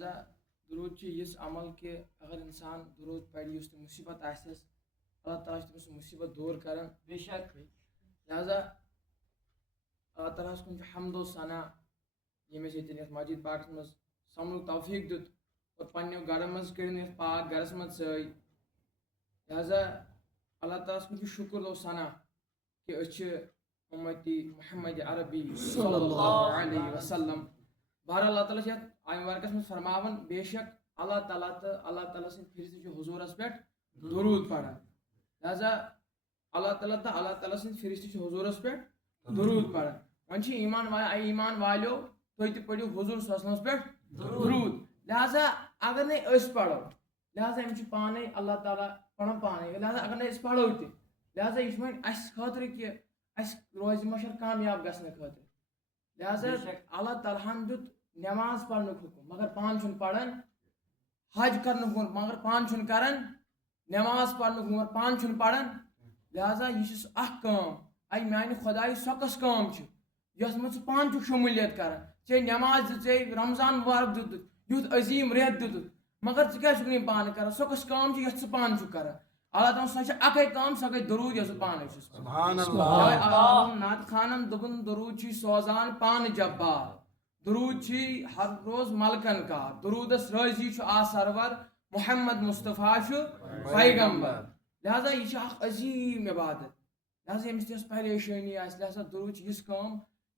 درود یس عمل کہ اگر انسان درود پڑھ اس مصیبت آسس اللہ تعالیٰ تمہیں سہ مصیبت دور کران بے شک لہذا اللہ تعالیٰ کن حمد و ثنا یمس یہ مسجد پاکس مز سمنک توفیق دیت اور پنو گھر مز کڑن پاک گھرس مز سائی لہذا اللہ تعالیٰ کن شکر و ثنا کہ امتی محمد عربی صلی اللہ علیہ وسلم بہر اللہ تعالیٰ آئم ورکس میں فرماون بے شک اللہ تعالیٰ تو اللہ تعالیٰ سن فرشتہ حضورس پہ درود پڑھان لہذا اللہ تعالیٰ تو اللہ تعالیٰ سن فرشتہ حضورس پہ درود پڑھان ون ایمان والو تھی تہ پڑھو حضور صلی اللہ علیہ وسلم پہ درود لہذا اگر نہیں اس پڑھو لہذا ام پانے اللہ تعالیٰ پڑھان پانے لہذا اگر نہیں اس پڑھو تہ لہذا یہ اس خاطر کہ اس روز مشر کامیاب گھنے خاطر لہذا اللہ تعالیٰ ہن دیت نماز پڑھنے حکم مگر پان چھن پڑھان حج کرنے حکم مگر پان چھن کران نماز پڑھنے حکم مگر پان چھن پڑھان لہذا یہ اخ کام اے میانہ خدائی سۄ کۄس کام چھ یس منٛز ژٕ پان چھُکھ شمولیت کران ژےٚ نماز دِژے رمضان مبارک دِتُتھ یُتھ عظیٖم رٮ۪تھ دِتُتھ مگر ژٕ کیٛازِ چھُکھ نہٕ یِم پانہٕ کران سۄ کۄس کام چھِ یۄس ژٕ پانہٕ چھُکھ کران اللہ تعالیٰ سۄ چھِ اکے کام سۄ گٔے درود یۄس بہٕ پانے چھُس نعت خانن دوٚپُن درود چھُے سوزان پانہٕ جبار درود چھی ہر روز ملکن کا درودس رازی چھُ آ سرور محمد مصطفیٰ چھُ پیغمبر لہذا یہ اخ عظیم عبادت لہذا یمس تس پریشانی آسہِ لہذا درود چھ یِژھ کٲم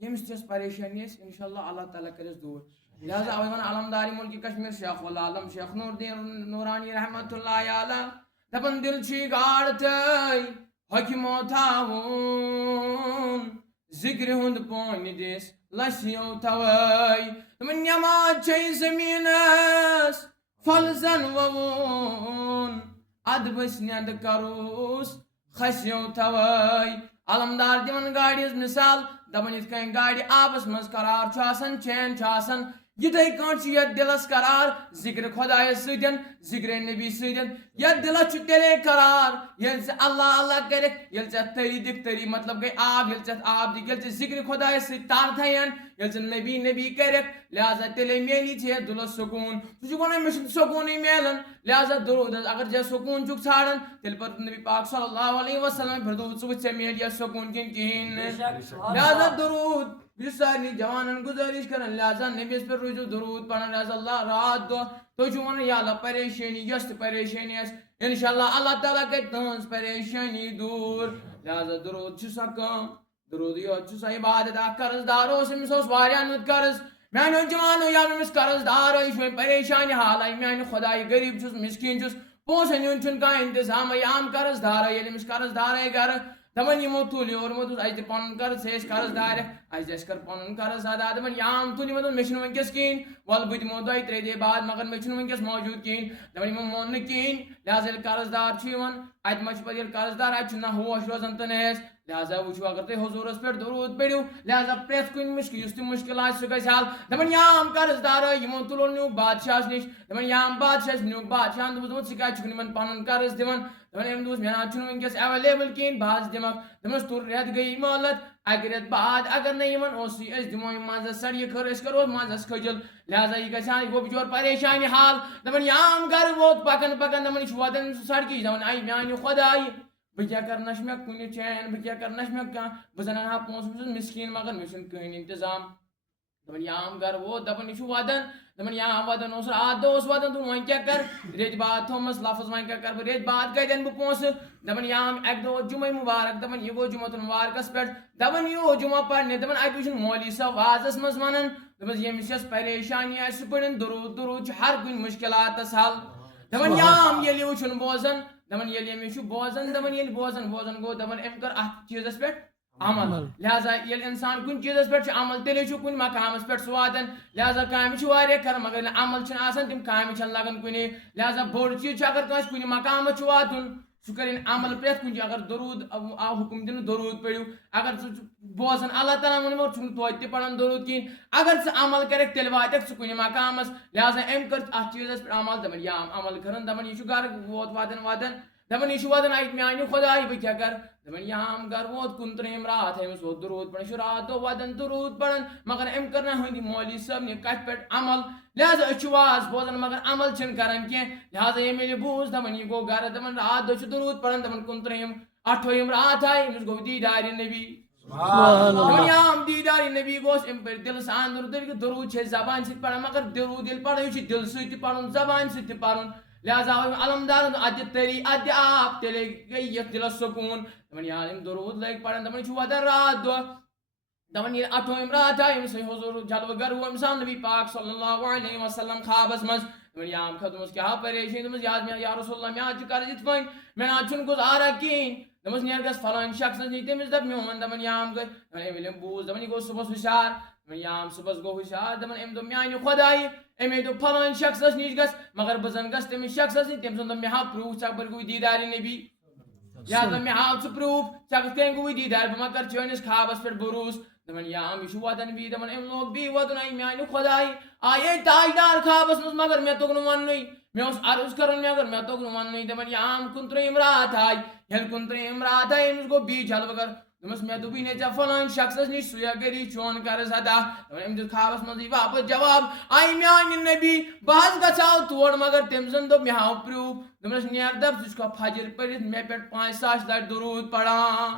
یمس تس پریشانی آسہِ انشاءاللہ اللہ تعالیٰ کرس دور لہذا اوے ون علمداری ملک کشمیر شیخ العالم شیخ نور الدین نورانی رحمۃ اللہ علیہ دپن دل چھی گاڑ تھے حکمو تھاوُن ذکر ہند پونہِ دِس لسیو تھوٲے تمن نماز چھے زمینس فلزن ووُن ادبس نیند کروس خسیو تھوٲے علمدار دِوان گاڑِ ہٕنٛز مثال دپان یِتھ کٔنۍ گاڑِ آبس منٛز قرار چھُ آسان چین چھُ آسان یِتھے کٲٹھۍ چھُ یتھ دلس قرار ذکر خۄدایس سۭتۍ ذکر نبی سۭتۍ یتھ دلس چھُ تیلے قرار ییٚلہِ ژٕ اللہ اللہ کٔرِتھ ییٚلہِ ژےٚ تٔری دِکھ تٔری مطلب گٔے آب ییٚلہِ ژےٚ آب دِکھ ییٚلہِ ژٕ ذکر خۄدایس سۭتۍ تر تھاین ییٚلہِ ژٕ نبی نبی کٔرِکھ لہذا تیلے میلی ژےٚ دلس سکوٗن ژٕ چھُکھ ونان مےٚ چھُنہٕ سکوٗنٕے میلان لہذا درودس اگر ژےٚ سکوٗن چھُکھ ژھانڈان تیٚلہِ پتہٕ نبی پاک صلی اللہ علیہ وسلم پھِردوٗ ژٕ وٕچھ ژےٚ میلی یتھ سکوٗن کِنہٕ کِہیٖنۍ نہٕ لہذا درود بہٕ چھُس سارنٕے جوانن گُزٲرِش کران لہذا نبیس پٮ۪ٹھ روٗزِو درود پران لہذا اللہ رات دۄہ تُہۍ چھِو ونان یا اللہ پریشٲنی یۄس تہِ پریشٲنی آسہِ انشاءاللہ اللہ تعالیٰ کرِ تُہنٛز پریشٲنی دوٗر لہذا درود چھُ سۄ کٲم درود یوت چھُ سۄ عبادت اکھ قرض دار اوس أمِس اوس واریاہ نُت قرض میانیو جوانو یا أمِس قرض دار یہِ چھُ وۄنۍ پریشانہِ حالے میانہِ خۄدایہِ غریٖب چھُس مسکیٖن چھُس پونٛسن ہُنٛد چھُنہٕ کانٛہہ انتظامے عام قرض دارے ییٚلہِ أمِس قرض دارے گرٕ دپان یِمو تُل یورمُت اوس اَسہِ دِ پنُن قرض ژٕ ٲسۍ قرض دارِ اَسہِ کر پنُن قرض ادا دپان یام تُل یِمو دوٚپ مےٚ چھُنہٕ وٕنکیٚس کِہیٖنۍ وَلہٕ بہٕ دِمو 2-3 دۄہ بعد مگر مےٚ چھُنہٕ وٕنکیٚس موجوٗد کِہیٖنۍ دپان یِمو مون نہٕ کِہیٖنۍ لہذا ییٚلہِ قرض دار چھُ یِوان اَتہِ ما چھُ پتہٕ ییٚلہِ قرض دار اَتہِ چھُنہٕ نہ ہوش روزان تہٕ نہ ہٮ۪س لہذا وٕچھو اگر تُہۍ حضوٗرس پٮ۪ٹھ درود پٔرِو لہذا پرٛٮ۪تھ کُنہِ مُشکِل یُس تہِ مُشکِل آسہِ سُہ گژھِ حل دپان یام قرض دارے یِمو تُلو نیوٗکھ بادشاہس نِش دپان یام بادشاہس نیوٗکھ بادشاہن دوٚپُس ژٕ کیٛازِ چھُکھ نہٕ یِمن پنُن قرض دِوان دپان أمۍ دوٚپُس مےٚ نہ حظ چھُنہٕ وٕنکیٚس ایویلیبل کِہیٖنۍ بہٕ حظ دِمکھ دوٚپمَس تُل رٮ۪تھ گٔیی مٲلت اَکہِ رٮ۪تہٕ بعد اگر نہٕ یِمن اوسُے أسۍ دِمو یِم منٛزس سڑیہِ خٲر أسۍ کرو منٛزس کھٔجل لہذا یہِ گژھِ ہا یہِ گوٚو بِچور پریشانہِ حال دپان یام گرٕ ووت پکان پکان دپان یہِ چھُ واتان سڑکہِ یہِ چھُ دپان اے میانہِ خۄدایہِ بہٕ کیٛاہ کرٕ نہ چھُ مےٚ کُنہِ چین بہٕ کیٛاہ کرٕ نہ چھُ مےٚ کانٛہہ بہٕ زن انہا پونٛسہٕ بہٕ چھُس مسکیٖن مگر مےٚ چھُنہٕ کٕہٕنۍ انتظام دپان یام گرٕ ووت دپان یہِ چھُ ودان دپان یام ودان اوس راتھ دۄہ اوس ودان دوٚپُن وۄنۍ کیٛاہ کر رٮ۪تۍ بعد تھوٚمُس لفظ وۄنۍ کیٛاہ کرٕ بہٕ رٮ۪تۍ بعد کتہِ انہٕ بہٕ پونٛسہٕ دپان یام اکہِ دۄہ اوس جُمعہ مُبارک دپان یہِ گوٚو جُمعتُل مُبارکس پٮ۪ٹھ دپان یہِ اوس جُمعہ پرنہِ دپان اَتہِ وٕچھُن مولوی صٲب وازس منٛز ونان دوٚپمس ییٚمِس یۄس پریشانی آسہِ سُہ پٔرِن درود درود چھُ ہر کُنہِ مُشکِلاتس حل دپان یام ییٚلہِ یہِ چھُنہٕ بوزان دپان ییٚلہِ أمِس چھُ بوزان دپان ییٚلہِ بوزان گوٚو دپان أمۍ کٔر اتھ چیٖزس پٮ۪ٹھ عمل لہذا ییٚلہِ انسان کُنہِ چیٖزس پٮ۪ٹھ چھُ عمل تیٚلے چھُ کُنہِ مقامس پٮ۪ٹھ سُہ واتان لہذا کامہِ چھِ واریاہ کران مگر ییٚلہِ عمل چھُنہٕ آسان تِم کامہِ چھنہٕ لگان کُنے لہذا بوٚڑ چیٖز چھُ اگر کٲنٛسہِ کُنہِ مقامس چھُ واتُن سُہ کرِ عمل پرٛٮ۪تھ کُنہِ جایہِ اگر درود آو حُکُم دِنہٕ درود پٔرِو اگر ژٕ بوزان اللہ تعالیٰ ووٚن مگر ژٕ چھُکھ توتہِ تہِ پران درود کِہیٖنۍ اگر ژٕ عمل کرکھ تیٚلہِ واتکھ ژٕ کُنہِ مقامس لہذا أمۍ کٔر اتھ چیٖزس پٮ۪ٹھ عمل دپان یام عمل کران دپان یہِ چھُ گرٕ ووت واتان دپان یہ واتان ات میانہ خدائی بہ کیا کر دپان یام گر ووت 29 رات أمس ووت درود پڑھن رات دۄہ واتان درود پڑھان مگر أمۍ کٔر نہٕ ہٕنٛدۍ مولوی صٲبنہِ کتھِ پٮ۪ٹھ عمل لہذا أسۍ چھِ واز بوزان مگر عمل چھِنہٕ کران کینٛہہ لہذا ییٚمہِ ییٚلہِ بوٗز دپان یہِ گوٚو گرٕ دپان رات دۄہ چھُ درود پڑھان دپان 29 28 رات آیہِ أمِس گوٚو دیٖدارِ نبی دپان یام دیٖدارِ نبی گوٚس أمۍ پٔرۍ دِلہٕ سان درود درود چھِ أسۍ زبانہِ سۭتۍ پڑھان مگر درود ییٚلہِ پڑھو یہِ چھُ دِلہٕ سۭتۍ تہِ پڑھُن زبانہِ سۭتۍ تہِ پڑھُن لہذا علمدارن ادِ تٔری ادِ آب تیٚلے گٔے یتھ دِلس سکوٗن دپان یا أمۍ درود لٲگۍ پڑھان دپان یہِ چھُ واتان رات دۄہ دپان ییٚلہِ 28 رات آیہِ أمِس حضوٗر جلوٕ گر ہوٗ أمِس آو نبی پاک صلی اللہ علیہ وسلم خوابس منٛز دپان یام خٲطرٕ دوٚپمَس کیٛاہ پریشٲنی دوٚپمَس یا رسول اللہ مےٚ حظ چھُ قرض یِتھ پٲٹھۍ مےٚ نہ حظ چھُنہٕ گُزارا کِہیٖنۍ دوٚپمَس نیرٕ گژھ فلٲنۍ شخصس نِش تٔمِس دپ میون دپان یام گٔے دپان ییٚلہِ أمۍ بوٗز دپان یہِ گوٚو صُبحس ہُشار دپان یام صُبحس گوٚو ہُشار دپان أمۍ دوٚپ میانہِ خۄدایہِ أمۍ دوٚپ فلٲنۍ شخصس نِش گژھ مگر بہٕ زن گژھٕ تٔمِس شخصس نِش تٔمۍ سُنٛد دوٚپ مےٚ ہاو پرٛوٗف ژےٚ کَپٲرۍ گوٚوُے دیٖدارِ نبی یا دوٚپ مےٚ ہاو ژٕ پرٛوٗف ژےٚ کِتھ کٔنۍ گوٚوُے دیٖدار بہٕ ما کرٕ چٲنِس خوابس پٮ۪ٹھ بروسہٕ دپان یام یہِ چھُ واتان بیٚیہِ دپان أمۍ لوگ بیٚیہِ واتُن اے میانہِ خۄدایہِ آیے تاجدار خوابس منٛز مگر مےٚ توٚگ نہٕ وننُے مےٚ اوس عرض کرُن مگر مےٚ توٚگ نہٕ وننُے دپان یام 29 رات آیہِ ییٚلہِ 29 رات آیہِ أمِس گوٚو بیٚیہِ جلوٕ گر دوٚپمَس مےٚ دوٚپُے نَے ژےٚ فلٲنۍ شخصس نِش سُے کٔری چون قرض ادا دپان أمۍ دیُت خوابس منٛزٕے واپس جواب آیہِ میانہِ نبی بہٕ حظ گژھہو تور مگر تٔمۍ زن دوٚپ مےٚ ہاو پرٛوٗف دوٚپمَس نیر دپ ژٕ چھُکھا فجر پٔرِتھ مےٚ پٮ۪ٹھ 5,000 لٹہِ درود پران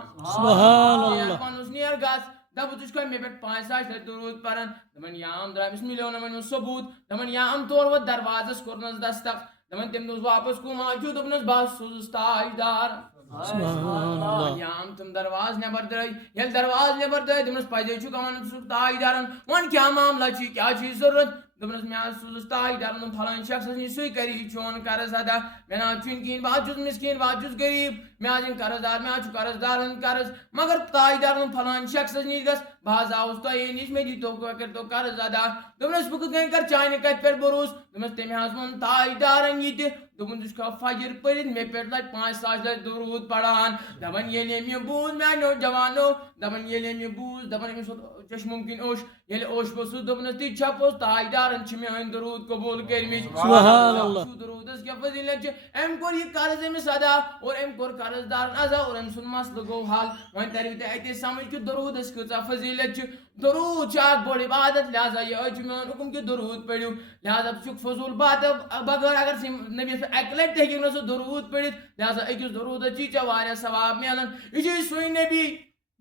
پنُس نیر گژھ دپ ژٕ چھُکھا مےٚ پٮ۪ٹھ 5,000 لٹہِ درود پران دپان یام درٛاو أمِس مِلیو نہٕ وۄنۍ ثبوٗت دپان یام تور ووت دروازس کوٚرنس دستک دپان تٔمۍ دوٚپُس واپس کُم حظ چھُو دوٚپنس بہٕ حظ سوٗزُس تاجدار یام تِم درواز نٮ۪بر درٛٲے ییٚلہِ درواز نٮ۪بر درٛٲے دوٚپنس پزے چھُکھا ونان ژٕ چھُکھ تاجدارن وۄنۍ کیٛاہ معاملہ چھُے کیٛاہ چھُے ضروٗرت دوٚپنس مےٚ حظ سوٗزُس تاجدارن دوٚپ فلٲنۍ شخصس نِش سُے کری چون قرض ادا مےٚ نہ حظ چھُنہٕ کِہیٖنۍ بہٕ حظ چھُس مِسکیٖن بہٕ حظ چھُس غریٖب مےٚ حظ یِن قرض دار مےٚ حظ چھُ قرض دارن قرض مگر تاجدارن دوٚپ فلٲنۍ شخصس نِش گژھ بہٕ حظ آوُس تۄہے نِش مےٚ دیٖتو کٔرۍتو قرض ادا دوٚپنس بہٕ کِتھ کٔنۍ کرٕ چانہِ کتھِ پٮ۪ٹھ بروسہٕ دوٚپنس تٔمۍ حظ ووٚن تاجدارن یہِ تہِ دوٚپُن ژٕ چھُکھا فجر پٔرِتھ مےٚ پٮ۪ٹھ لٹہِ 5,000 لٹہِ درود پران دپان ییٚلہِ أمۍ یہِ بوٗز میانیو جوانو دپان ییٚلہِ أمۍ یہِ بوٗز دپان أمِس ووت چشمو کِنۍ اوٚش ییٚلہِ اوٚش پوٚتُس دوٚپنس تہِ چھا پوٚز تاجدارن چھِ میٲنۍ درود قبوٗل کٔرمٕتۍ درودس کیٛاہ فضیلت چھِ أمۍ کوٚر یہِ قرض أمِس ادا اور أمۍ کوٚر قرض دارن ادا اور أمۍ سُنٛد مسلہٕ گوٚو حل وۄنۍ تریو تۄہہِ اتے سمجھ کہِ درودس کۭژاہ فضیلت چھِ درود چھُ اکھ بوٚڑ عبادت لہذا یہِ حظ چھُ میون حُکم کہِ درود پٔرِو لہذا ژٕ چھُکھ فضوٗل باتو بغٲر اگر ژٕ نبیَس پٮ۪ٹھ اکہِ لٹہِ تہِ ہیٚککھ نہٕ سُہ درود پٔرِتھ لہذا أکِس درودس چی ژےٚ واریاہ ثواب مِلان یہِ چھُ سُے نبی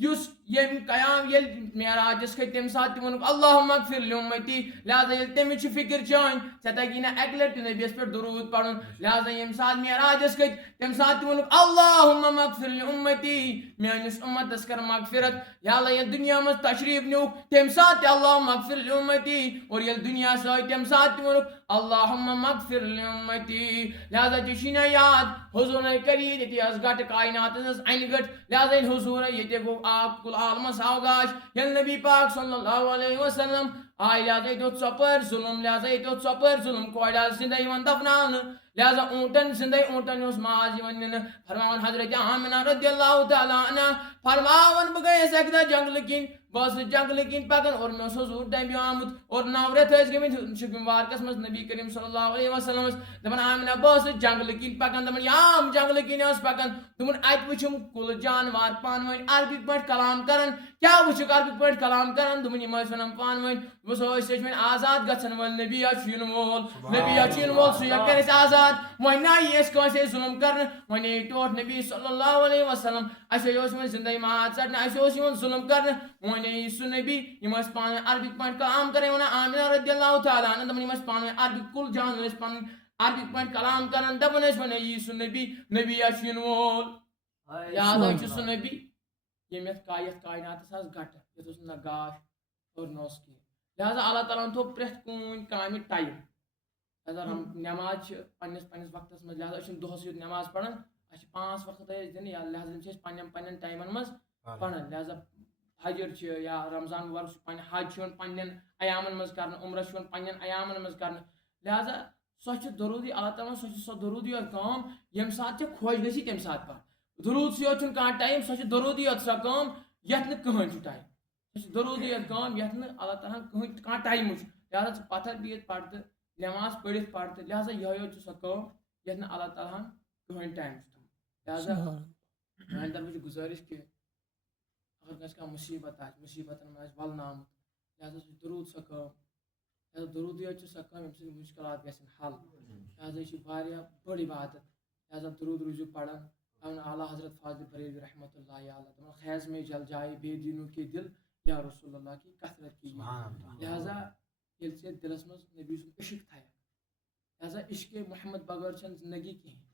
یُس ییٚمہِ قیام ییٚلہِ معراجس کھٔتۍ تمہِ ساتہٕ تہِ ووٚنُکھ اللہُمَ اغفر لِأُمَّتی لہذا ییٚلہِ تٔمِس چھِ فِکر چٲنۍ ژےٚ تگی نہٕ اکہِ لٹہِ تہِ نبیَس پٮ۪ٹھ درود پرُن لہذا ییٚمہِ ساتہٕ معراجس کھٔتۍ تمہِ ساتہٕ تہِ ووٚنُکھ اللہُمَ اغفر لِأُمَّتی میٲنِس اُمتس کر مغفرت یاللہ ییٚلہِ دُنیا منٛز تشریٖف نیوٗکھ تمہِ ساتہٕ تہِ اللہُمَ اغفر لِأُمَّتی اور ییٚلہِ دُنیاہس آے تمہِ ساتہٕ تہِ ووٚنُکھ اللہُمَ اغفر لِأُمَّتی لہذا ژےٚ چھُے نہ یاد حضوٗرن کٔر ییٚتہِ ٲس گٹہٕ کایناتس ٲس انہِ گٔٹ لہذا ییٚلہِ حضوٗرے ییٚتہِ گوٚو آب کُل عالمس آو گاش ییٚلہِ نبی پاک صلی اللہ علیہ وسلم آے لہذا ییٚتہِ اوس ژۄپٲرۍ ظُلم لہذا ییٚتہِ اوس ژۄپٲرۍ ظُلم کورِ آسہٕ زِندے یِوان دفناونہٕ لہذا اوٗنٹن زِندے اوٗنٹن اوس ماز یِوان نِنہٕ فرماوان حضرت آمنہ رضی اللہ تعالیٰ عنہا فرماوان بہٕ گٔیس اکہِ دۄہ جنگلہٕ کِنۍ بہٕ ٲسٕس جنگلہٕ کِنۍ پکان اور مےٚ اوس حضوٗر ڈَبہِ آمُت اور 9 رٮ۪تھ ٲسۍ گٔمٕتۍ شُپین وارکس منٛز نبی کریم صلی اللہ علیہ وسلم دپان آمنہ بہٕ ٲسٕس جنگلہٕ کِنۍ پکان دپان یام جنگلہٕ کِنۍ ٲس پکان دوٚپُن اَتہِ وٕچھُم کُلہٕ جانوار پانہٕ ؤنۍ عربِک پٲٹھۍ کلام کران کیٛاہ وٕچھُکھ عربِک پٲٹھۍ کلام کران دوٚپُن یِم ٲسۍ ونان پانہٕ ؤنۍ دوٚپُس أسۍ ٲسۍ وۄنۍ آزاد گژھن وٲلۍ نبی حظ چھُ یِنہٕ وول نبی حظ چھُ یِنہٕ وول سُہ کرِ اَسہِ آزاد وۄنۍ نہ یی اَسہِ کٲنٛسے ظُلم کرنہٕ وۄنۍ یی ٹوٹھ نبی صلی اللہ علیہ وسلم اَسے اوس یِوان زِندے ماز ژٹنہٕ اَسہِ اوس یِوان ظُلم کرنہٕ وۄنۍ یی سُہ نبی یِم ٲسۍ پانہٕ ؤنۍ عربِک پٲٹھۍ کلام کران وَنان آمنہ رضی اللہ تعالیٰ عنہا دپان یِم ٲسۍ پانہٕ ؤنۍ عربِک کُل جانور ٲسۍ پنٕنۍ عربِک پٲٹھۍ کلام کران دپان ٲسۍ وۄنۍ یی سُہ نبی نبی حظ چھُ یِنہٕ وول لہذا چھُ سُہ نبی ییٚمۍ یتھ کایناتس آسہٕ گٹہٕ یتھ اوس نہ گاش اور نہ اوس کینٛہہ لہذا اللہ تعالیٰ ہن تھوٚو پرٛٮ۪تھ کُنہِ کامہِ ٹایم لہذا نٮ۪ماز چھِ پننِس وقتس منٛز لہذا أسۍ چھِنہٕ دۄہس یوت نٮ۪ماز پران اَسہِ چھِ 5 وقت اَسہِ دِنہٕ یا لہذا چھِ أسۍ پننٮ۪ن ٹایمن منٛز پران لہذا حجر چھِ یا رمضان مُبارک چھُ پننہِ حج چھُ یِوان پننٮ۪ن ایامن منٛز کرنہٕ عمرس چھُ یِوان پننٮ۪ن ایامن منٛز کرنہٕ لہذا سۄ چھِ ضروٗری اللہ تعالیٰ سۄ چھِ سۄ ضروٗری یوت کٲم ییٚمہِ ساتہٕ ژےٚ خۄش گژھی تمہِ ساتہٕ پر درود یوت چھُنہٕ کانٛہہ ٹایم سۄ چھِ ضروٗری یوت سۄ کٲم یتھ نہٕ کٕہٕنۍ چھُ ٹایم سۄ چھِ ضروٗری یوت کٲم یتھ نہٕ اللہ تعالیٰ ہن کانٛہہ ٹایم چھُ لہذا ژٕ پتھر بِہِتھ پر تہٕ نٮ۪ماز پٔرِتھ پر تہٕ لہذا یِہوے یوت چھِ سۄ کٲم یتھ نہٕ اللہ تعالیٰ ہن کٕہٕنۍ ٹایم چھُ لہٰذا میانہِ طرفہٕ چھِ گُزٲرِش کہ اگر کٲنٛسہِ کانٛہہ مُصیٖبت آسہِ مُصیٖبتن منٛز آسہِ ولنہٕ آمُت لہٰذا سُہ درود سۄ کٲم لہٰذا درودٕے یوت چھِ سۄ کٲم ییٚمہِ سۭتۍ مُشکلات گژھن حل لہٰذا یہِ چھِ واریاہ بٔڑ عبادت لہٰذا درود روٗزِو پران پنُن اعلیٰ حضرت فاضل بریلوی رحمۃ اللہ علیہ دپان خیز میں جل جائے بے دینوں کے دل یا رسول اللہ کی کثرت کی لہٰذا ییٚلہِ ژےٚ دِلس منٛز نبی سُنٛد عشق تھایکھ لہٰذا عشق محمد بغٲر چھنہٕ زندگی کِہینۍ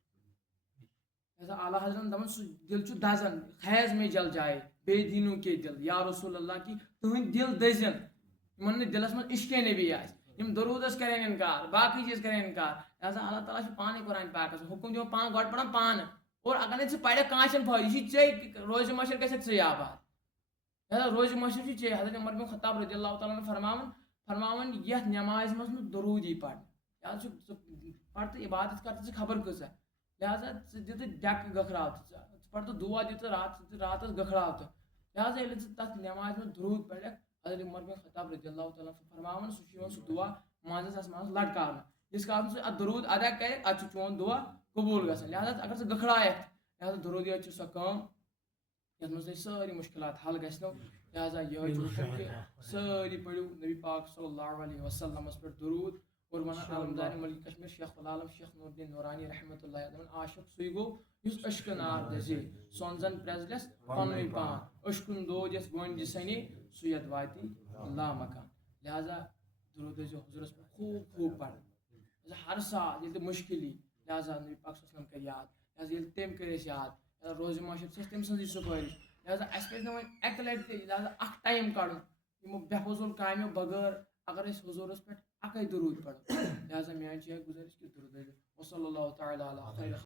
لہٰذا اعلیٰ حضرت دپان سُہ دل چھُ دزان خیز میں جل جائے بے دینوں کے دل یا رسول اللہ کی تُہنٛدۍ دل دٔزن یِمن نہٕ دلس منٛز عشقے نبی آسہِ یِم درودس کرن انکار باقٕے چیٖز کرن انکار لہٰذا اللہ تعالیٰ چھُ پانے قرآن پاکس حُکُم دِوان پانہٕ گۄڈٕ پران پانہٕ اور اگر نہٕ ژٕ پرکھ کانٛہہ چھُنہٕ فٲیدٕ یہِ چھُ ژےٚ روزِ مشر گژھکھ ژٕ آباد لہٰذا روزِ مشر چھُ ژےٚ حضرت عمر بن خطاب رضی اللہ تعالیٰ عنہ فرماوان یتھ نمازِ منٛز نہٕ درود یی پرنہٕ لہٰذا چھُ ژٕ پر تہٕ عبادت کر تہٕ ژٕ خبر کۭژاہ لہٰذا ژٕ دِ تہٕ ڈٮ۪کہٕ گٔکھراو تہٕ ژٕ پر تہٕ دُعا دِ تہٕ راتس گٔکھراو تہٕ لہٰذا ییٚلہِ ژٕ تتھ نمازِ منٛز درود پرکھ حضرت عمر بن خطاب رضی اللہ تعالیٰ فرماوان سُہ چھُ یِوان سُہ دُعا منٛزس آسمانس لٹکاونہٕ ییٖتِس کالس نہٕ ژٕ اتھ درود ادا کرکھ ادٕ چھُ چون دُعا قبوٗل گژھان لہٰذا اگر ژٕ گٔکھرایکھ لہٰذا درود یوت چھِ سۄ کٲم یتھ منٛز تۄہہِ سٲری مُشکلات حل گژھنو لہٰذا یِہوے چھُ حُکم کہ سٲری پٔرِو نبی پاک صلی اللہ علیہ وسلمس پٮ۪ٹھ درود اور ونان عالمدارِ ملکہِ کشمیٖر شیخ العالم شیخ نور الدین نورانی رحمۃ اللہ دپان عاشق سُے گوٚو یُس عشقہٕ نار دٔزے سۄن زن پرٛزلس پنُن پان عشقُن دود یتھ گۄنجہِ سنے سُہ یتھ واتی لامکان لہٰذا درود ٲسۍزیو حضوٗرس پٮ۪ٹھ خوٗب خوٗب پران ہر ساتہٕ ییٚلہِ تہِ مُشکل یی لہٰذا نبی پاک صلی اللہ علیہ وسلم کر یاد لہٰذا ییٚلہِ تٔمۍ کٔرۍ أسۍ یاد لہٰذا روزِ ماشر چھِ أسۍ تٔمۍ سٕنٛزٕے سُفٲرِش لہٰذا اَسہِ پَزِ نہٕ وۄنۍ اَکہِ لٹہِ تہِ لہٰذا اکھ ٹایم کڑُن یِمو بے فضوٗل کامیو بغٲر اگر أسۍ حضوٗرس پٮ۪ٹھ اکے درود پرو لہٰذا میٲنۍ چھِ یِہے گُزٲرِش کہِ درود ٲسۍزیو وصلی اللہ تعالیٰ علیہ